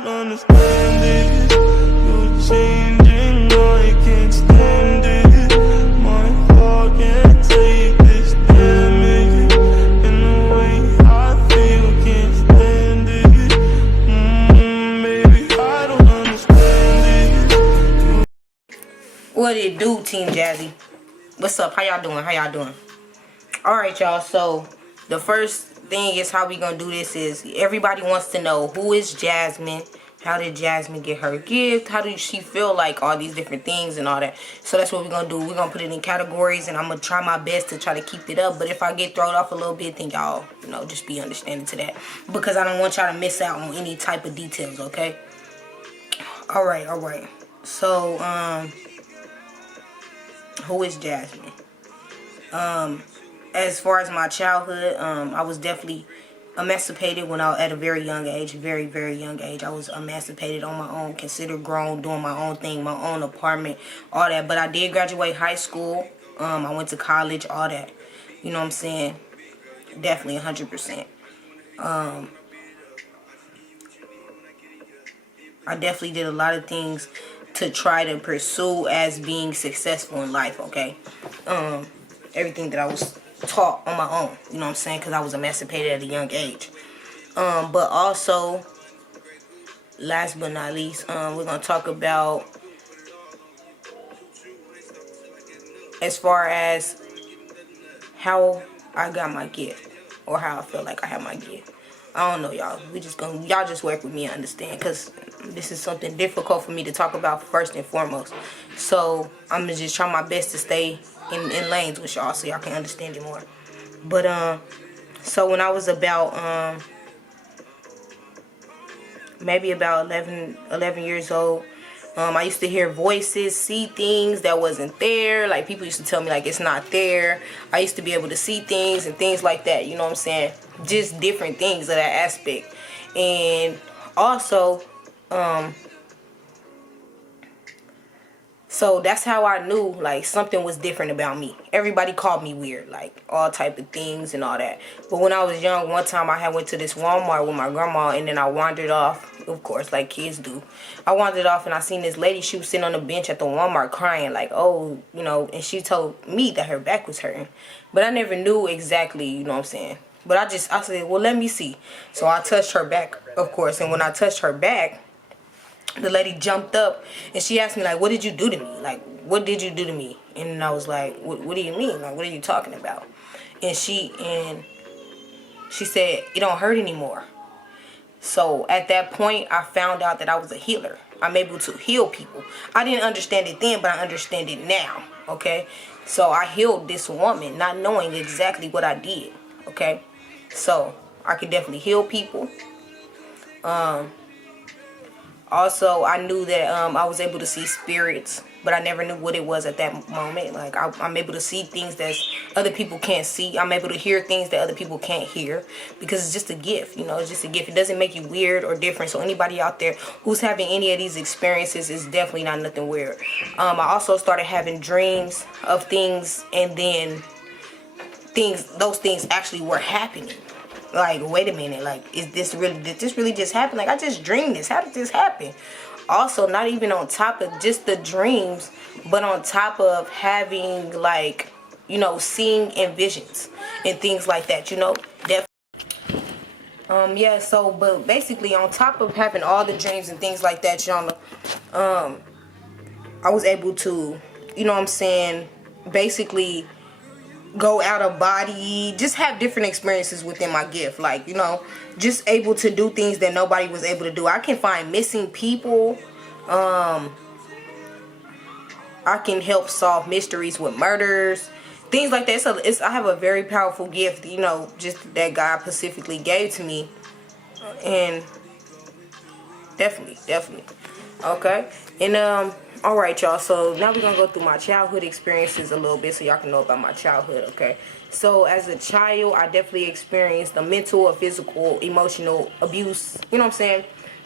don't understand it. You're changing, I can't stand it. My heart can't take this damage. In the way I feel, can't stand it. Maybe I don't understand it. What it do, Team Jazzy? What's up? How y'all doing? How y'all doing? Alright, y'all. So, the first thing is how we gonna do this is everybody wants to know who is Jasmine. How did Jasmine get her gift? How does she feel like all these different things and all that? So that's what we're gonna do. We're gonna put it in categories and I'm gonna try my best to try to keep it up. But if I get thrown off a little bit, then y'all, just be understanding to that. Because I don't want y'all to miss out on any type of details, okay? Alright. So, who is Jasmine? As far as my childhood, I was definitely emancipated when I was at a very young age, very, very young age. I was emancipated on my own, considered grown, doing my own thing, my own apartment, all that. But I did graduate high school. I went to college, all that. You know what I'm saying? Definitely 100%. I definitely did a lot of things to try to pursue as being successful in life, okay? Everything that I was taught on my own, you know what I'm saying? Because I was emancipated at a young age. But also, last but not least, we're going to talk about as far as how I got my gift or how I feel like I have my gift. I don't know, y'all. Y'all just work with me and understand, because this is something difficult for me to talk about first and foremost. So I'm gonna just try my best to stay in lanes with y'all so y'all can understand it more. But so when I was about maybe about 11 years old, I used to hear voices, see things that wasn't there. Like, people used to tell me, like, it's not there. I used to be able to see things and things like that, you know what I'm saying? Just different things of that aspect. And also, so that's how I knew, like, something was different about me. Everybody called me weird, like, all type of things and all that. But when I was young, one time I had went to this Walmart with my grandma, and then I wandered off, of course, like kids do. I wandered off, and I seen this lady. She was sitting on the bench at the Walmart crying, like, oh, and she told me that her back was hurting. But I never knew exactly, you know what I'm saying? But I said, well, let me see. So I touched her back, of course, and when I touched her back, the lady jumped up and she asked me, like, what did you do to me? Like, what did you do to me? And I was like, what do you mean? Like, what are you talking about? And she said, it don't hurt anymore. So at that point, I found out that I was a healer. I'm able to heal people. I didn't understand it then, but I understand it now, okay? So I healed this woman, not knowing exactly what I did, okay? So I could definitely heal people. Also, I knew that I was able to see spirits, but I never knew what it was at that moment. Like, I'm able to see things that other people can't see. I'm able to hear things that other people can't hear, because it's just a gift, it's just a gift. It doesn't make you weird or different. So anybody out there who's having any of these experiences is definitely not nothing weird. I also started having dreams of things, and then those things actually were happening. Like, wait a minute, like, did this really just happen? Like, I just dreamed this. How did this happen? Also, not even on top of just the dreams, but on top of having, like, seeing in visions and things like that, yeah, so, but basically, on top of having all the dreams and things like that, I was able to, basically go out of body, just have different experiences within my gift, like, just able to do things that nobody was able to do. I can find missing people. I can help solve mysteries with murders, things like that. So I have a very powerful gift, just that God specifically gave to me. And definitely, okay. And alright, y'all, so now we're gonna go through my childhood experiences a little bit so y'all can know about my childhood, okay? So as a child, I definitely experienced the mental or physical, emotional abuse,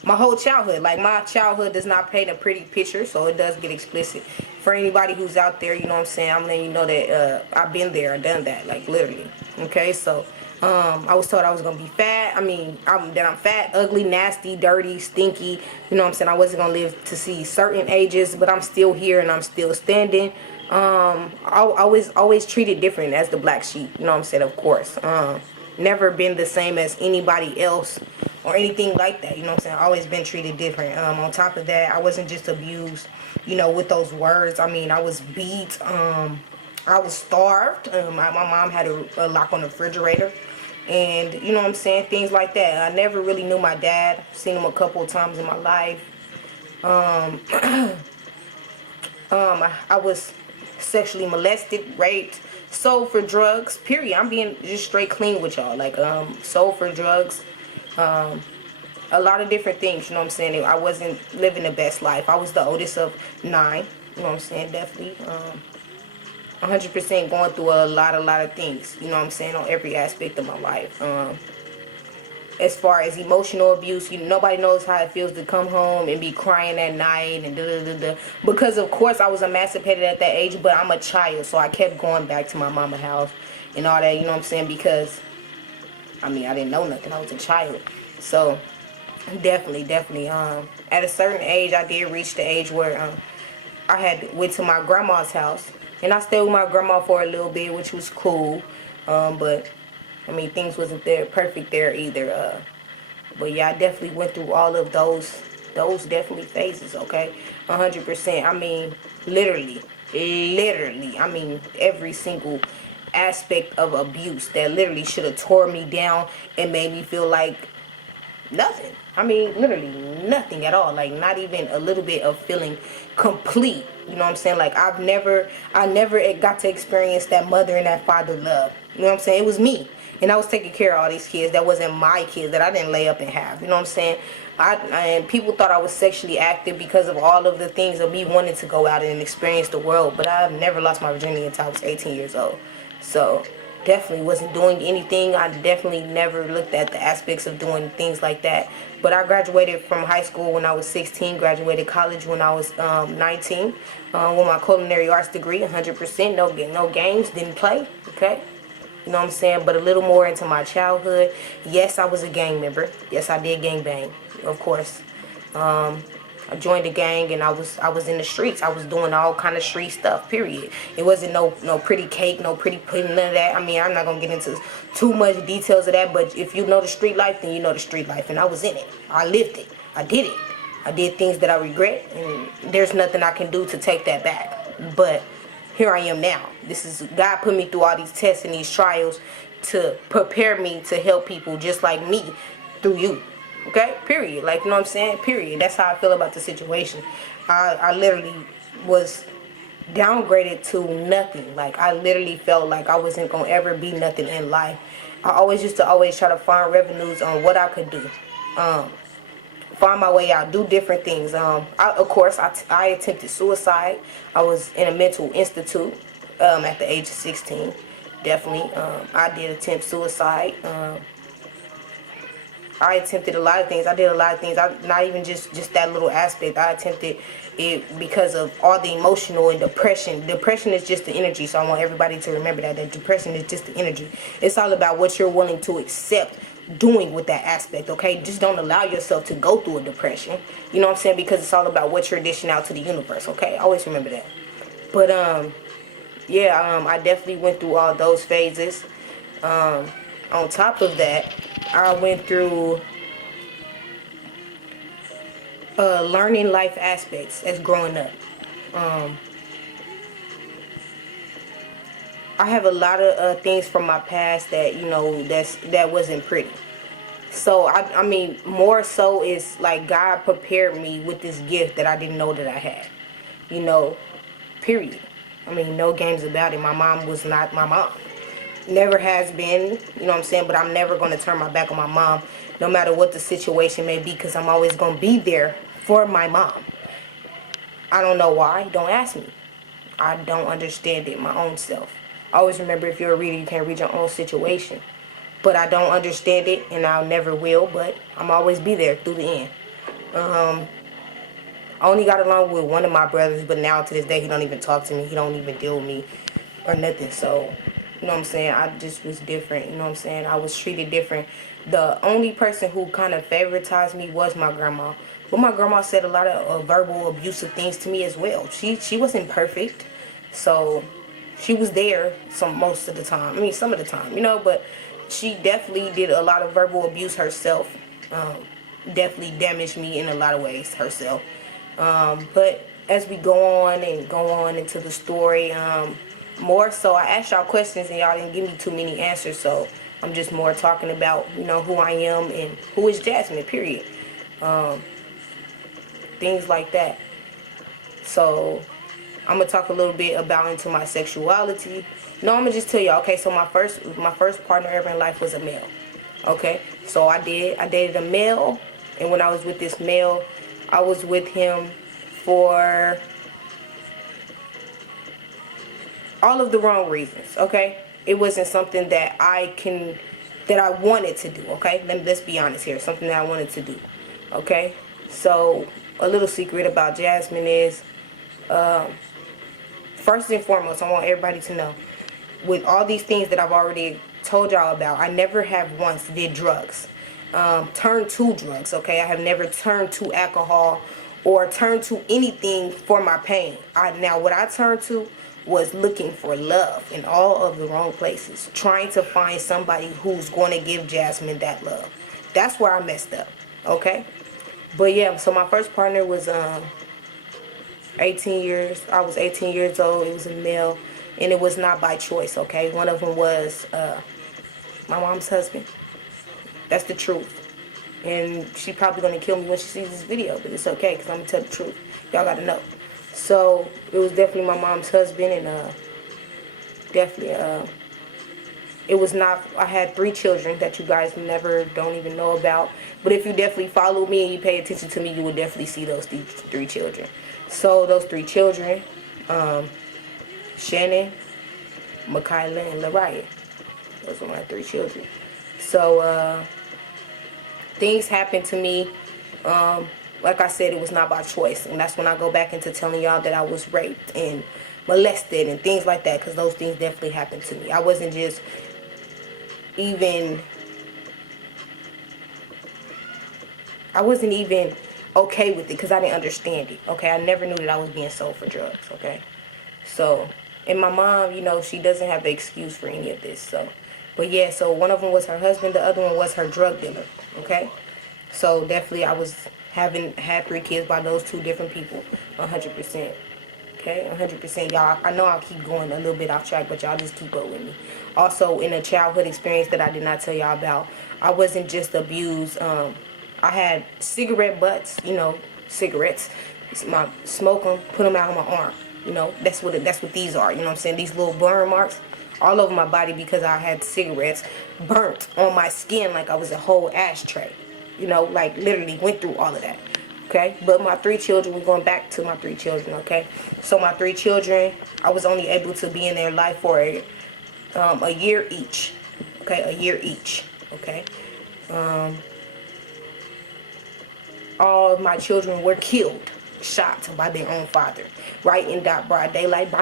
my whole childhood. Like, my childhood does not paint a pretty picture, so it does get explicit. For anybody who's out there, I'm letting you know that I've been there, I've done that, like, literally, okay? So I was told I was gonna be fat. I mean, that I'm fat, ugly, nasty, dirty, stinky. You know what I'm saying? I wasn't gonna live to see certain ages, but I'm still here and I'm still standing. I was always treated different as the black sheep. You know what I'm saying? Of course. Never been the same as anybody else or anything like that. You know what I'm saying? Always been treated different. On top of that, I wasn't just abused, you know, with those words. I mean, I was beat. I was starved. My mom had a lock on the refrigerator. And, you know what I'm saying? Things like that. I never really knew my dad. Seen him a couple of times in my life. I was sexually molested, raped, sold for drugs, period. I'm being just straight clean with y'all. Like, sold for drugs. A lot of different things, you know what I'm saying? I wasn't living the best life. I was the oldest of 9. You know what I'm saying? Definitely. 100% going through a lot of things, you know what I'm saying, on every aspect of my life. As far as emotional abuse, nobody knows how it feels to come home and be crying at night and because of course I was emancipated at that age, but I'm a child, so I kept going back to my mama's house and all that, you know what I'm saying, because I mean, I didn't know nothing. I was a child. So definitely at a certain age I did reach the age where I had went to my grandma's house. And I stayed with my grandma for a little bit, which was cool. But, I mean, things wasn't perfect there either. But, yeah, I definitely went through all of those definitely phases, okay? 100%. I mean, literally. I mean, every single aspect of abuse that literally should have tore me down and made me feel like nothing. I mean, literally nothing at all. Like, not even a little bit of feeling complete. You know what I'm saying? Like, I never got to experience that mother and that father love. You know what I'm saying? It was me. And I was taking care of all these kids that wasn't my kids, that I didn't lay up and have. You know what I'm saying? And people thought I was sexually active because of all of the things of me wanting to go out and experience the world. But I've never lost my virginity until I was 18 years old. So definitely wasn't doing anything. I definitely never looked at the aspects of doing things like that. But I graduated from high school when I was 16, graduated college when I was 19, with my culinary arts degree, 100%, no games, didn't play, okay? You know what I'm saying? But a little more into my childhood. Yes, I was a gang member. Yes, I did gang bang, of course. I joined the gang and I was in the streets. I was doing all kind of street stuff, period. It wasn't no pretty cake, no pretty pudding, none of that. I mean, I'm not gonna get into too much details of that, but if you know the street life, then you know the street life. And I was in it. I lived it. I did it. I did things that I regret, and there's nothing I can do to take that back. But here I am now. This is God put me through all these tests and these trials to prepare me to help people just like me through you. Okay, period. Like, you know what I'm saying? Period. That's how I feel about the situation. I literally was downgraded to nothing. Like, I literally felt like I wasn't going to ever be nothing in life. I always used to try to find revenues on what I could do. Find my way out, do different things. Of course, I attempted suicide. I was in a mental institute at the age of 16. Definitely. I did attempt suicide. I attempted a lot of things. I did a lot of things. Not even just that little aspect. I attempted it because of all the emotional and depression. Depression is just the energy, so I want everybody to remember that depression is just the energy. It's all about what you're willing to accept doing with that aspect, okay? Just don't allow yourself to go through a depression. You know what I'm saying? Because it's all about what you're dishing out to the universe, okay? Always remember that. But, yeah, I definitely went through all those phases. On top of that, I went through learning life aspects as growing up. I have a lot of things from my past that, you know, that wasn't pretty. So, I mean, more so is like God prepared me with this gift that I didn't know that I had. You know, period. I mean, no games about it. My mom was not my mom. Never has been, you know what I'm saying? But I'm never going to turn my back on my mom, no matter what the situation may be, because I'm always going to be there for my mom. I don't know why. Don't ask me. I don't understand it my own self. Always remember, if you're a reader, you can't read your own situation. But I don't understand it, and I never will, but I'm always be there through the end. I only got along with one of my brothers, but now to this day, he don't even talk to me. He don't even deal with me or nothing. So, You know what I'm saying? I just was different. You know what I'm saying? I was treated different. The only person who kind of favoritized me was my grandma. But my grandma said a lot of verbal abusive things to me as well. She wasn't perfect. So she was there most of the time. I mean, some of the time, you know, but she definitely did a lot of verbal abuse herself. Definitely damaged me in a lot of ways herself. But as we go on into the story, more so, I asked y'all questions and y'all didn't give me too many answers, so I'm just more talking about, you know, who I am and who is Jasmine, period. Things like that. So I'm gonna talk a little bit about into my sexuality. No, I'm gonna just tell y'all. Okay, so my first partner ever in life was a male. Okay, so I dated a male, and when I was with this male, I was with him for all of the wrong reasons. Okay, it wasn't something that I wanted to do. Okay, let's be honest here. Something that I wanted to do. Okay, so a little secret about Jasmine is, first and foremost, I want everybody to know, with all these things that I've already told y'all about, I never have once did drugs, turned to drugs. Okay, I have never turned to alcohol or turned to anything for my pain. Now what I turned to was looking for love in all of the wrong places, trying to find somebody who's going to give Jasmine that love. That's where I messed up. Okay, but yeah, so my first partner was 18 years. I was 18 years old. It was a male, and it was not by choice. Okay, one of them was my mom's husband. That's the truth, and she probably gonna kill me when she sees this video, but it's okay because I'm gonna tell the truth. Y'all gotta know. So it was definitely my mom's husband, and definitely it was not. I had 3 children that you guys don't even know about. But if you definitely follow me and you pay attention to me, you will definitely see those 3 children. So those 3 children, Shannon, Michaela, and Lariah. Those were my 3 children. So things happened to me. Like I said, it was not by choice. And that's when I go back into telling y'all that I was raped and molested and things like that, because those things definitely happened to me. I wasn't just even okay with it because I didn't understand it. Okay, I never knew that I was being sold for drugs. Okay, so, and my mom, you know, she doesn't have the excuse for any of this. So, but yeah, so one of them was her husband, the other one was her drug dealer. Okay, so definitely I had 3 kids by those 2 different people, 100%. Okay, 100%. Y'all, I know I'll keep going a little bit off track, but y'all just keep up with me. Also, in a childhood experience that I did not tell y'all about, I wasn't just abused. I had cigarette butts, you know, cigarettes. Smoke them, put them out on my arm. You know, that's what these are. You know what I'm saying? These little burn marks all over my body because I had cigarettes burnt on my skin like I was a whole ashtray. You know, like literally went through all of that. Okay, but my 3 children, we're going back to my 3 children. Okay, so my 3 children, I was only able to be in their life for a year each. Okay, a year each. Okay, all of my children were killed, shot by their own father, right in that broad daylight,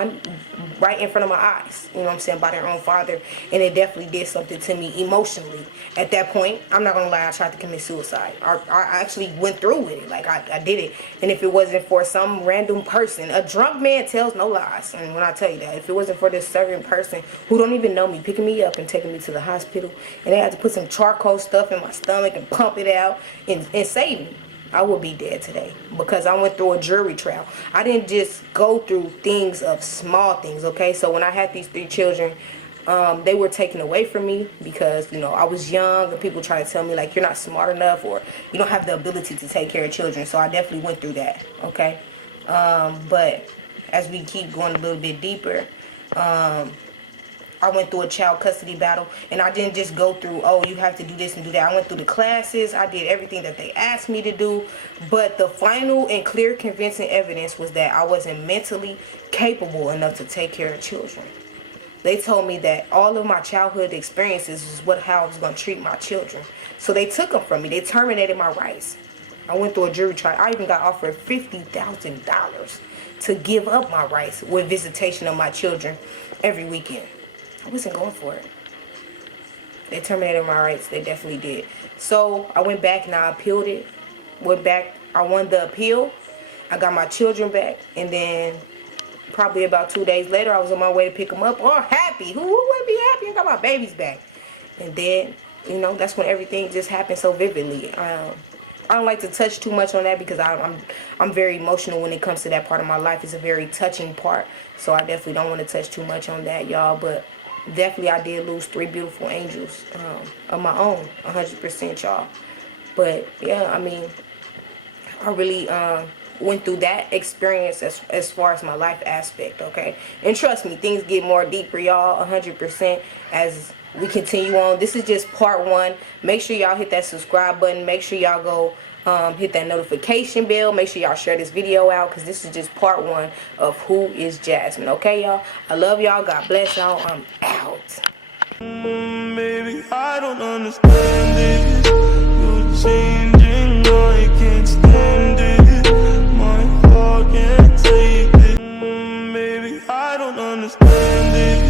right in front of my eyes, you know what I'm saying, by their own father. And it definitely did something to me emotionally. At that point, I'm not gonna lie, I tried to commit suicide. I actually went through with it, like I did it. And if it wasn't for some random person, a drunk man tells no lies, and when I tell you that, if it wasn't for this certain person who don't even know me, picking me up and taking me to the hospital, and they had to put some charcoal stuff in my stomach and pump it out and save me, I would be dead today, because I went through a jury trial. I didn't just go through things of small things, okay? So when I had these 3 children, they were taken away from me because, you know, I was young and people try to tell me, like, you're not smart enough or you don't have the ability to take care of children. So I definitely went through that, okay? But as we keep going a little bit deeper, I went through a child custody battle, and I didn't just go through, oh, you have to do this and do that. I went through the classes. I did everything that they asked me to do. But the final and clear convincing evidence was that I wasn't mentally capable enough to take care of children. They told me that all of my childhood experiences is how I was going to treat my children. So they took them from me. They terminated my rights. I went through a jury trial. I even got offered $50,000 to give up my rights with visitation of my children every weekend. I wasn't going for it. They terminated my rights. They definitely did. So I went back and I appealed it. Went back. I won the appeal. I got my children back. And then probably about 2 days later, I was on my way to pick them up. Oh, happy. Who would be happy? I got my babies back. And then, you know, that's when everything just happened so vividly. I don't like to touch too much on that because I'm very emotional when it comes to that part of my life. It's a very touching part. So I definitely don't want to touch too much on that, y'all. But definitely I did lose 3 beautiful angels of my own, 100%, y'all. But yeah, I mean, I really went through that experience as far as my life aspect, okay? And trust me, things get more deeper, y'all, 100%, as we continue on. This is just part 1. Make sure y'all hit that subscribe button. Make sure y'all go hit that notification bell. Make sure y'all share this video out, because this is just part 1 of Who is Jasmine, okay, y'all? I love y'all. God bless y'all. I'm out. Baby, I don't understand it. You're changing, I can't stand it. My heart can't take it. Baby, I don't understand it.